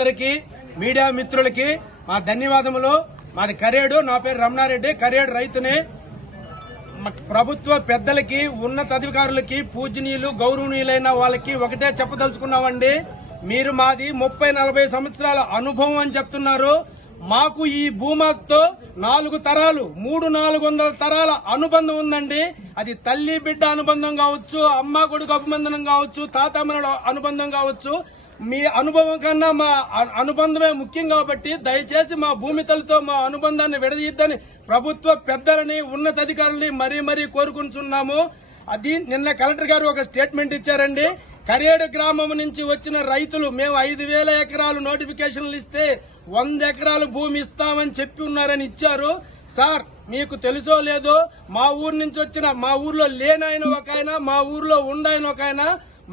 అందరికీ మీడియా మిత్రులకి మా ధన్యవాదములు. మాది కరేడు, నా పేరు రమణారెడ్డి, కరేడు రైతుని. ప్రభుత్వ పెద్దలకి, ఉన్నతాధికారులకి, పూజనీయులు, గౌరవనీయులైన వాళ్ళకి ఒకటే చెప్పదలుచుకున్నామండి. మీరు మాది 30-40 సంవత్సరాల అనుభవం అని చెప్తున్నారు. మాకు ఈ భూమాతో 4 తరాలు 300-400 తరాల అనుబంధం ఉందండి. అది తల్లి బిడ్డ అనుబంధం కావచ్చు, అమ్మ కొడుకు అనుబంధం కావచ్చు, తాతమ్మల అనుబంధం కావచ్చు. మీ అనుభవం కన్నా మా అనుబంధమే ముఖ్యం కాబట్టి దయచేసి మా భూమితలతో మా అనుబంధాన్ని విడదీయద్దని ప్రభుత్వ పెద్దలని, ఉన్నతాధికారులని మరీ కోరుకుంటున్నాము. అది నిన్న కలెక్టర్ గారు ఒక స్టేట్మెంట్ ఇచ్చారండి. కరేడు గ్రామం నుంచి వచ్చిన రైతులు మేము 5,000 ఎకరాలు నోటిఫికేషన్లు ఇస్తే 100 ఎకరాలు భూమి ఇస్తామని చెప్పి ఉన్నారని ఇచ్చారు. సార్, మీకు తెలుసో లేదో, మా ఊరు నుంచి వచ్చిన, మా ఊర్లో లేనాయన ఒక ఆయన, మా ఊర్లో ఉండాయన ఒక ఆయన,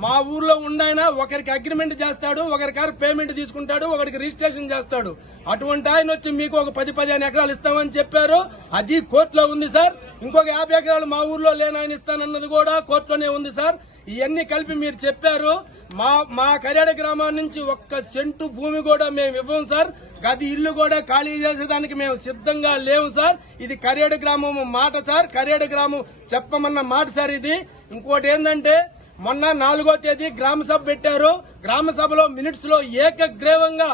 మా ఊర్లో ఉండైనా ఒకరికి అగ్రిమెంట్ చేస్తాడు, ఒకరికారు పేమెంట్ తీసుకుంటాడు, ఒకరికి రిజిస్ట్రేషన్ చేస్తాడు. అటువంటి ఆయన వచ్చి మీకు ఒక 10-15 ఎకరాలు ఇస్తామని చెప్పారు. అది కోర్టులో ఉంది సార్. ఇంకొక 50 ఎకరాలు మా ఊర్లో లేనాయన ఇస్తానన్నది కూడా కోర్టులోనే ఉంది సార్. ఇవన్నీ కలిపి మీరు చెప్పారు. మా కరేడు గ్రామం నుంచి 1 సెంటు భూమి కూడా మేము ఇవ్వం సార్. గది ఇల్లు కూడా ఖాళీ చేసేదానికి మేము సిద్ధంగా లేవు సార్. ఇది కరేడు గ్రామం మాట సార్, కరేడు గ్రామం చెప్పమన్న మాట సార్ ఇది. ఇంకోటి ఏంటంటే, మొన్న 4వ తేదీ గ్రామ సభ పెట్టారు. గ్రామ సభలో మినిట్స్ లో ఏకగ్రీవంగా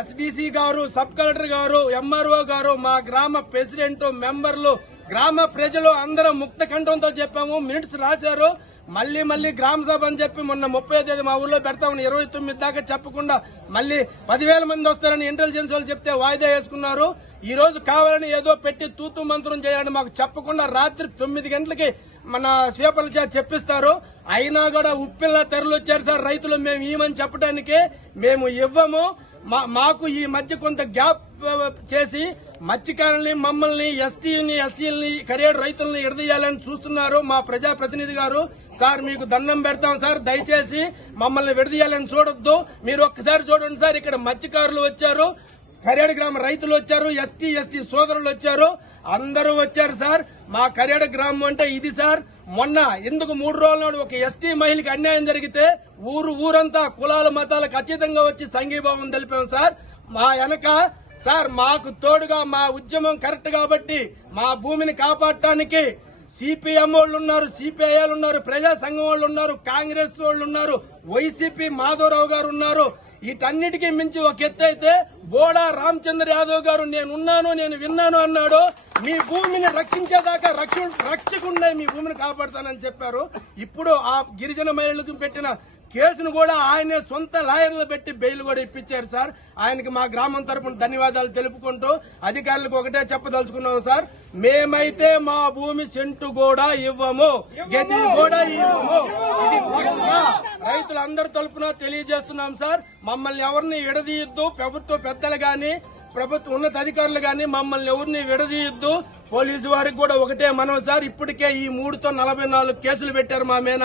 ఎస్డీసీ గారు, సబ్ కలెక్టర్ గారు, ఎంఆర్ఓ గారు, మా గ్రామ ప్రెసిడెంట్, మెంబర్లు, గ్రామ ప్రజలు అందరం ముక్త కంఠంతో చెప్పాము. మినిట్స్ రాశారు. మళ్లీ గ్రామ సభ అని చెప్పి మొన్న 30వ తేదీ మా ఊర్లో పెడతామని 29 దాకా చెప్పకుండా మళ్లీ 10,000 మంది వస్తారని ఇంటెలిజెన్స్ వాళ్ళు చెప్తే వాయిదా వేసుకున్నారు. ఈ రోజు కావాలని ఏదో పెట్టి తూతు మంత్రం చేయాలని మాకు చెప్పకుండా రాత్రి 9 గంటలకి మన స్వీపర్ల చేత చెప్పిస్తారు. అయినా కూడా ఉప్పిల్ల తెరలు వచ్చారు సార్ రైతులు. మేము ఇవ్వమని చెప్పడానికి మేము ఇవ్వము. మాకు ఈ మధ్య కొంత గ్యాప్ చేసి మత్స్యకారుల్ని, మమ్మల్ని, ఎస్టీని, ఎస్సీలని, కరేడు రైతుల్ని ఎడదీయాలని చూస్తున్నారు మా ప్రజాప్రతినిధి గారు. సార్, మీకు దండం పెడతాం సార్, దయచేసి మమ్మల్ని విడదీయాలని చూడొద్దు. మీరు ఒక్కసారి చూడండి సార్, ఇక్కడ మత్స్యకారులు వచ్చారు, కరేడు గ్రామ రైతులు వచ్చారు, ఎస్టీ సోదరులు వచ్చారు, అందరూ వచ్చారు సార్. మా కరేడు గ్రామం అంటే ఇది సార్. మొన్న ఎందుకు 3 రోజుల నాడు ఒక ఎస్టీ మహిళకి అన్యాయం జరిగితే ఊరంతా కులాల మతాలకు అతీతంగా వచ్చి సంఘీభావం తెలిపాం సార్. మా వెనక సార్ మాకు తోడుగా మా ఉద్యమం కరెక్ట్ కాబట్టి మా భూమిని కాపాడటానికి సిపిఎం వాళ్ళు ఉన్నారు, సిపిఐ ఉన్నారు, ప్రజా సంఘం వాళ్ళు ఉన్నారు, కాంగ్రెస్ వాళ్ళు ఉన్నారు, వైసీపీ మాధవరావు గారు ఉన్నారు. వీటన్నిటికీ మించి ఒక ఎత్తు అయితే బోడా రామచంద్ర యాదవ్ గారు నేనున్నాను, నేను విన్నాను అన్నాడు. మీ భూమిని రక్షించేదాకా రక్షకుండా మీ భూమిని కాపాడుతానని చెప్పారు. ఇప్పుడు ఆ గిరిజన మహిళలకు పెట్టిన కేసును కూడా ఆయనే సొంత లాయర్లు పెట్టి బెయిల్ కూడా ఇప్పించారు సార్. ఆయనకి మా గ్రామం తరపున ధన్యవాదాలు తెలుపుకుంటూ అధికారులకు ఒకటే చెప్పదలుచుకున్నాం సార్, మేమైతే మా భూమి సెంటు కూడా ఇవ్వము, గది కూడా ఇవ్వము. ఇది రైతులందరి తరపున తెలియజేస్తున్నాం సార్. మమ్మల్ని ఎవరిని విడదీయొద్దు. ప్రభుత్వ పెద్దలు గాని, ప్రభుత్వ ఉన్నతాధికారులు గాని మమ్మల్ని ఎవరిని విడదీయొద్దు. పోలీసు వారికి కూడా ఒకటే మనం సార్, ఇప్పటికే ఈ 3తో 44 కేసులు పెట్టారు మా మీద.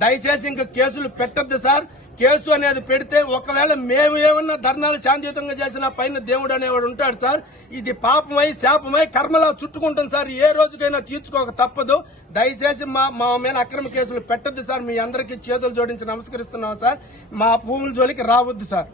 దయచేసి ఇంకా కేసులు పెట్టద్దు సార్. కేసు అనేది పెడితే ఒకవేళ మేము ఏమన్నా ధర్నాలు శాంతియుతంగా చేసినా పైన దేవుడు అనేవాడు ఉంటాడు సార్. ఇది పాపమై శాపమై కర్మలా చుట్టుకుంటుంది సార్. ఏ రోజుకైనా తీర్చుకోక తప్పదు. దయచేసి మా మీద అక్రమ కేసులు పెట్టద్దు సార్. మీ అందరికీ చేతులు జోడించి నమస్కరిస్తున్నాం సార్. మా భూముల జోలికి రావద్దు సార్.